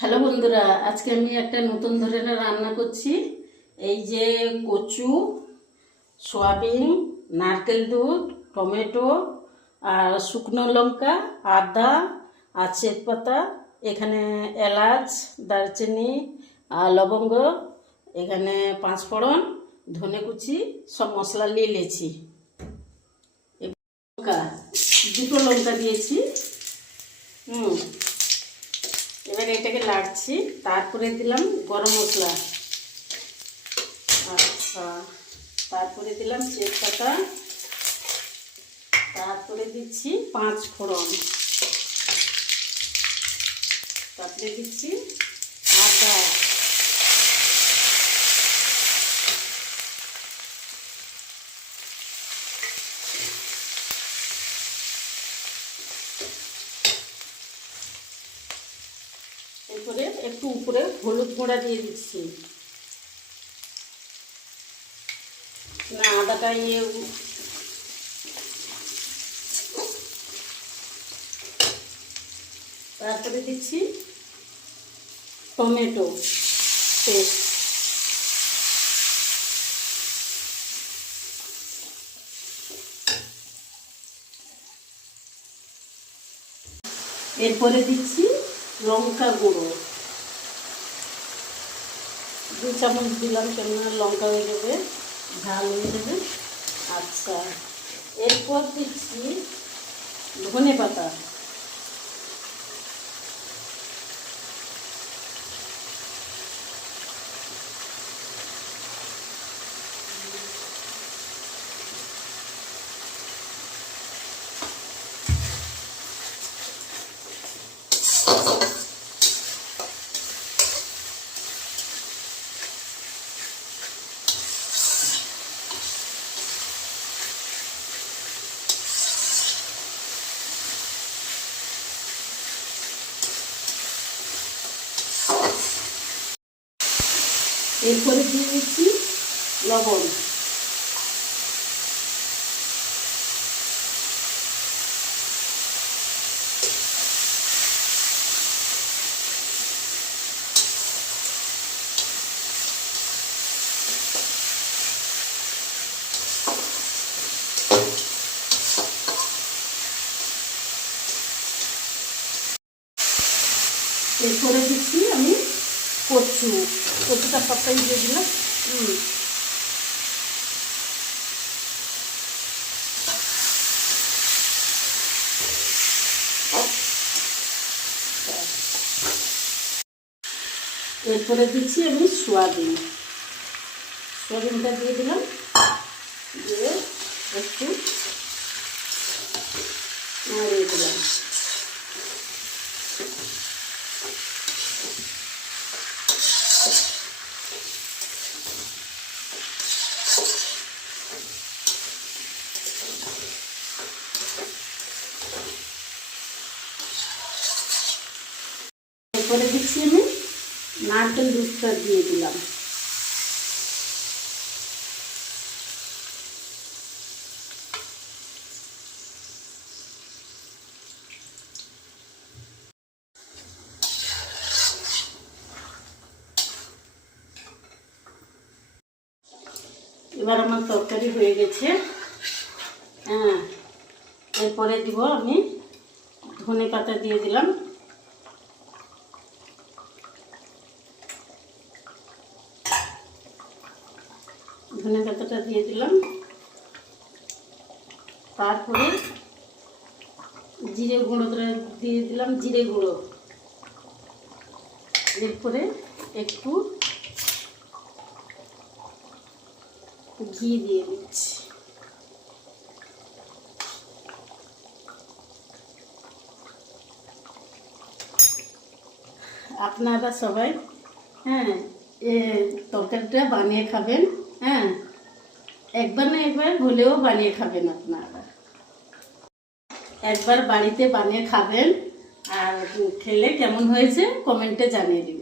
Hello বন্ধুরা, আজকে আমি একটা নতুন ধরনের রান্না করছি। এই যে কচু, সয়াবিন, নারকেল দুধ, টমেটো আর শুকনো লঙ্কা, আদা আর তেজপাতা, এখানে এলাচ, দারচিনি আর লবঙ্গ, এখানে পাঁচফোড়ন, ধনে কুচি সব মশলা নিয়ে নিয়েছি। লঙ্কা, দুটো লঙ্কা দিয়েছি। এবার এটাকে লাগছি, তারপরে দিলাম গরম মশলা, আচ্ছা, তারপরে দিলাম তেজপাতা, তারপরে দিচ্ছি পাঁচফোড়ন, তারপরে দিচ্ছি আদা, এরপরে একটু উপরে হলুদ গুঁড়া দিয়ে দিচ্ছি। না, আদাটা তারপরে দিচ্ছি টমেটো পেস্ট, এরপরে দিচ্ছি লঙ্কা গুঁড়ো 2 চামচ দিলাম, কেননা লঙ্কা হয়ে যাবে, ঝাল হয়ে যাবে। আচ্ছা, এরপর দিচ্ছি ধনে পাতা, এরপরে দিয়ে দিচ্ছি লবণ, এরপরে দিচ্ছি আমি কচুটা সবটাই দিয়ে দিলাম। এরপরে দিচ্ছি আমি সোয়াবিনটা দিয়ে দিলাম, দিয়ে একটু নাড়িয়ে দিলাম। এরপরে দিচ্ছি আমি নারকেল দুধটা দিয়ে দিলাম। এবার আমার তরকারি হয়ে গেছে। হ্যাঁ, এরপরে দিব আমি ধনে পাতা দিয়ে দিলাম, ধনে পাতাটা দিয়ে দিলাম, তারপরে জিরে গুঁড়োটা দিয়ে দিলাম, জিরে গুঁড়ো, এরপরে একটু ঘি দিয়ে দিচ্ছি। আপনারা সবাই তরকারিটা বানিয়ে খাবেন। একবার না একবার হলেও বানিয়ে খাবেন আপনারা। একবার বাড়িতে বানিয়ে খাবেন, আর খেলে কেমন হয়েছে কমেন্টে জানিয়ে দিন।